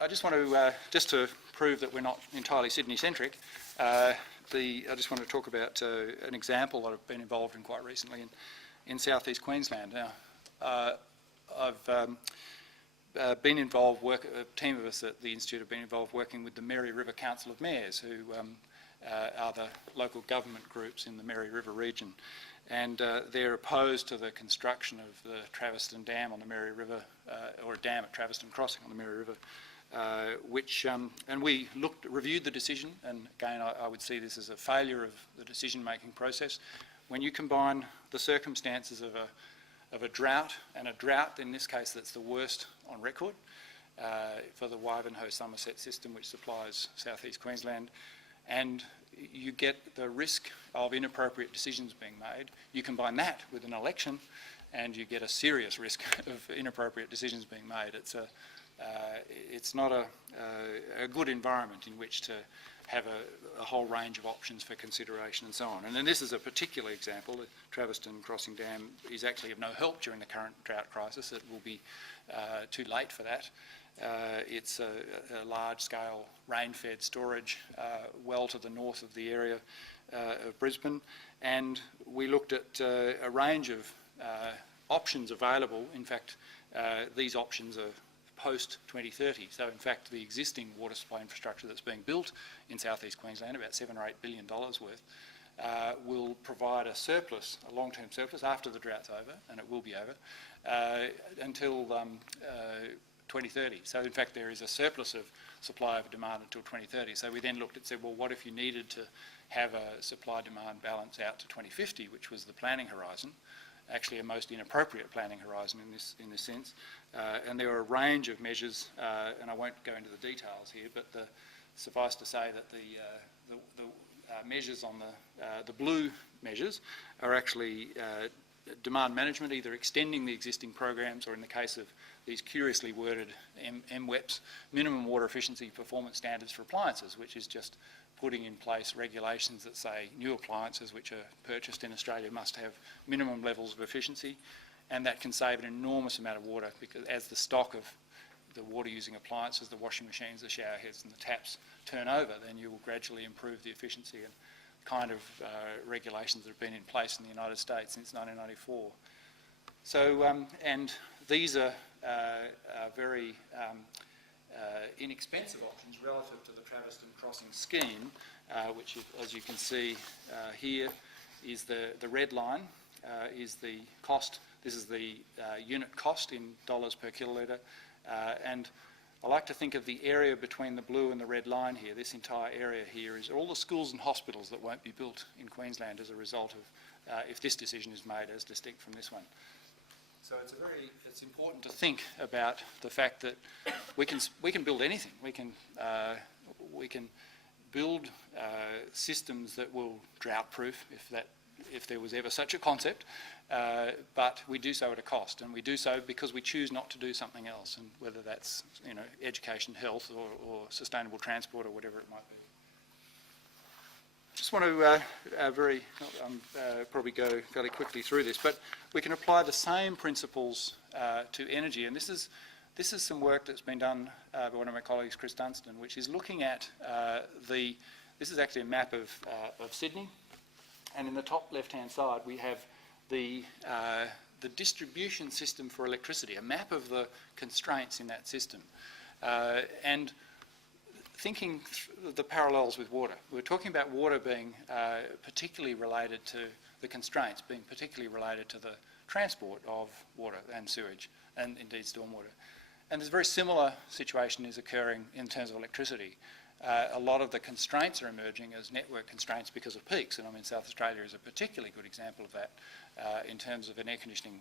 I just want to, just to prove that we're not entirely Sydney-centric, I just want to talk about an example that I've been involved in quite recently in southeast Queensland. Now, I've been involved, a team of us at the Institute have been involved working with the Mary River Council of Mayors, who are the local government groups in the Mary River region. And they're opposed to the construction of the Traveston Dam on the Mary River, or a dam at Traveston Crossing on the Mary River, and we reviewed the decision, and again I would see this as a failure of the decision-making process. When you combine the circumstances of a drought, and a drought in this case that's the worst on record for the Wivenhoe-Somerset system, which supplies southeast Queensland, and you get the risk of inappropriate decisions being made. You combine that with an election and you get a serious risk of inappropriate decisions being made. It's not a good environment in which to have a whole range of options for consideration and so on. And then this is a particular example. The Traveston Crossing Dam is actually of no help during the current drought crisis. It will be too late for that. It's a large-scale rain-fed storage well to the north of the area of Brisbane, and we looked at a range of options available. In fact, these options are post-2030. So in fact, the existing water supply infrastructure that's being built in southeast Queensland, about $7 or $8 billion worth, will provide a surplus, a long-term surplus, after the drought's over, and it will be over, until 2030. So in fact, there is a surplus of supply over demand until 2030. So we then looked and said, well, what if you needed to have a supply-demand balance out to 2050, which was the planning horizon, actually a most inappropriate planning horizon in this sense. And there are a range of measures, and I won't go into the details here, but suffice to say that the measures on the blue measures are actually demand management, either extending the existing programs or, in the case of these curiously worded MWEPs, minimum water efficiency performance standards for appliances, which is just putting in place regulations that say new appliances which are purchased in Australia must have minimum levels of efficiency, and that can save an enormous amount of water, because as the stock of the water-using appliances, the washing machines, the shower heads and the taps turn over, then you will gradually improve the efficiency and kind of regulations that have been in place in the United States since 1994. So, and these are very inexpensive options relative to the Traveston Crossing scheme, which, as you can see here, is the red line, is the cost. This is the unit cost in dollars per kilolitre, and I like to think of the area between the blue and the red line here. This entire area here is all the schools and hospitals that won't be built in Queensland as a result of, if this decision is made, as distinct from this one. So it's important to think about the fact that we can build anything. We can build systems that will drought-proof, if there was ever such a concept, but we do so at a cost, and we do so because we choose not to do something else, and whether that's education, health, or sustainable transport, or whatever it might be. Just want to probably go fairly quickly through this, but we can apply the same principles to energy, and this is some work that's been done by one of my colleagues, Chris Dunstan, which is looking at this is actually a map of Sydney, and in the top left-hand side we have the distribution system for electricity, a map of the constraints in that system, and thinking the parallels with water. We're talking about water being particularly related to the constraints, being particularly related to the transport of water and sewage, and indeed stormwater. And this very similar situation is occurring in terms of electricity. A lot of the constraints are emerging as network constraints because of peaks, and I mean South Australia is a particularly good example of that in terms of an air conditioning,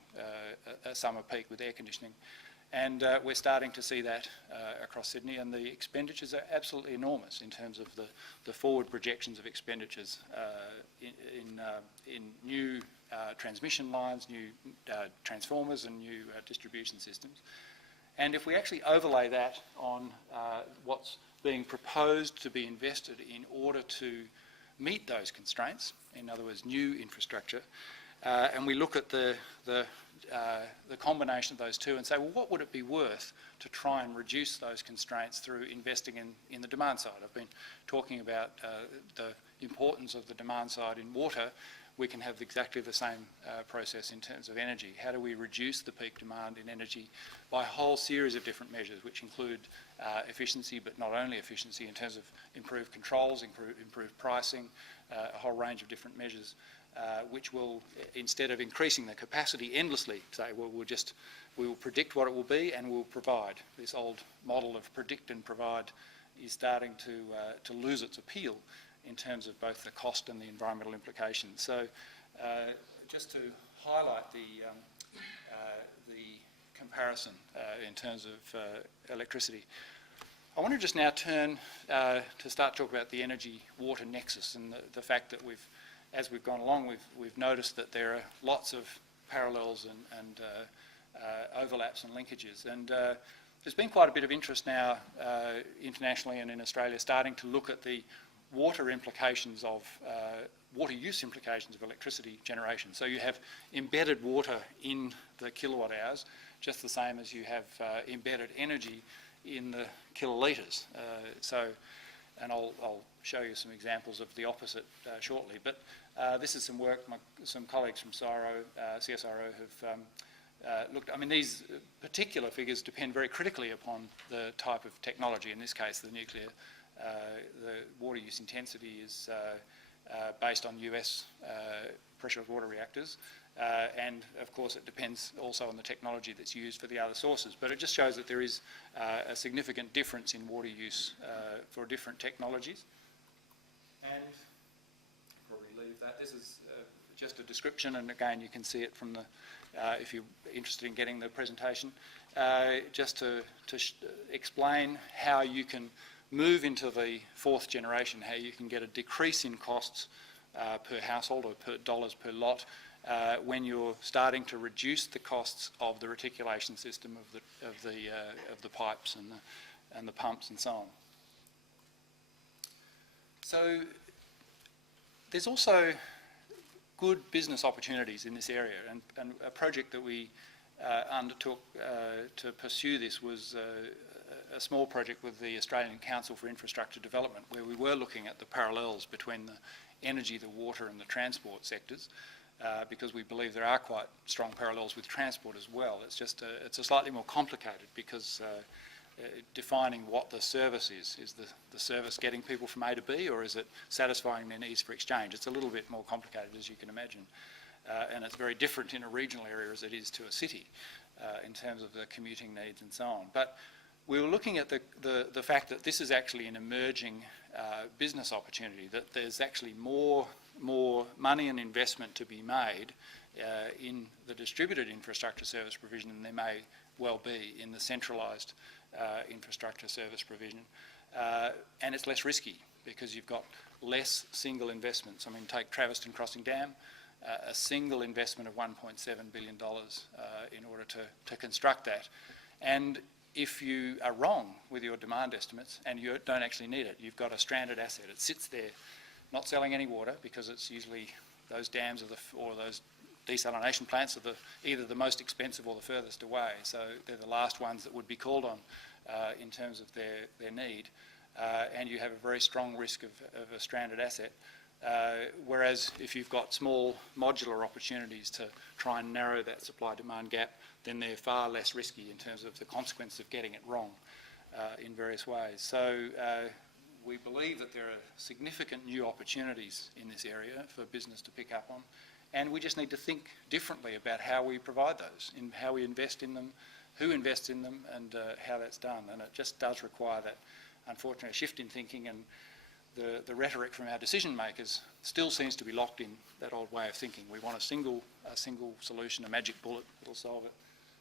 a summer peak with air conditioning. And we're starting to see that across Sydney, and the expenditures are absolutely enormous in terms of the forward projections of expenditures in new transmission lines, new transformers and new distribution systems. And if we actually overlay that on what's being proposed to be invested in order to meet those constraints, in other words, new infrastructure, and we look at the the combination of those two and say, well, what would it be worth to try and reduce those constraints through investing in the demand side? I've been talking about the importance of the demand side in water. We can have exactly the same process in terms of energy. How do we reduce the peak demand in energy by a whole series of different measures, which include efficiency, but not only efficiency in terms of improved controls, improved pricing, a whole range of different measures, which will, instead of increasing the capacity endlessly, say, well, we will predict what it will be and we'll provide. This old model of predict and provide is starting to lose its appeal in terms of both the cost and the environmental implications. So just to highlight the comparison in terms of electricity, I want to just now turn to start talking about the energy-water nexus and the fact that as we've gone along, we've noticed that there are lots of parallels and overlaps and linkages. And there's been quite a bit of interest now internationally and in Australia starting to look at the water implications of water use implications of electricity generation. So you have embedded water in the kilowatt hours, just the same as you have embedded energy in the kilolitres. And I'll show you some examples of the opposite shortly. But this is some work some colleagues from CSIRO have looked. I mean, these particular figures depend very critically upon the type of technology. In this case, the nuclear. The water use intensity is based on US pressurised water reactors, and of course it depends also on the technology that's used for the other sources. But it just shows that there is a significant difference in water use for different technologies. And probably leave that. This is just a description, and again you can see it from the, if you're interested in getting the presentation, just to explain how you can move into the fourth generation, how you can get a decrease in costs per household or per dollars per lot when you're starting to reduce the costs of the reticulation system of the pipes and the pumps and so on. So there's also good business opportunities in this area, and a project that we undertook to pursue this was a small project with the Australian Council for Infrastructure Development, where we were looking at the parallels between the energy, the water and the transport sectors, because we believe there are quite strong parallels with transport as well. It's just it's a slightly more complicated because defining what the service is the service getting people from A to B, or is it satisfying their needs for exchange? It's a little bit more complicated, as you can imagine, and it's very different in a regional area as it is to a city in terms of the commuting needs and so on. But we were looking at the fact that this is actually an emerging business opportunity, that there's actually more money and investment to be made in the distributed infrastructure service provision than there may well be in the centralised infrastructure service provision. And it's less risky because you've got less single investments. I mean, take Traveston Crossing Dam, a single investment of $1.7 billion in order to construct that. And if you are wrong with your demand estimates and you don't actually need it, you've got a stranded asset. It sits there not selling any water because it's usually those dams or those desalination plants are either the most expensive or the furthest away. So they're the last ones that would be called on in terms of their need. And you have a very strong risk of a stranded asset. Whereas if you've got small modular opportunities to try and narrow that supply-demand gap, then they're far less risky in terms of the consequence of getting it wrong in various ways. So we believe that there are significant new opportunities in this area for business to pick up on, and we just need to think differently about how we provide those, in how we invest in them, who invests in them, and how that's done. And it just does require that, unfortunately, shift in thinking, and the rhetoric from our decision makers still seems to be locked in that old way of thinking. We want a single solution, a magic bullet that'll solve it.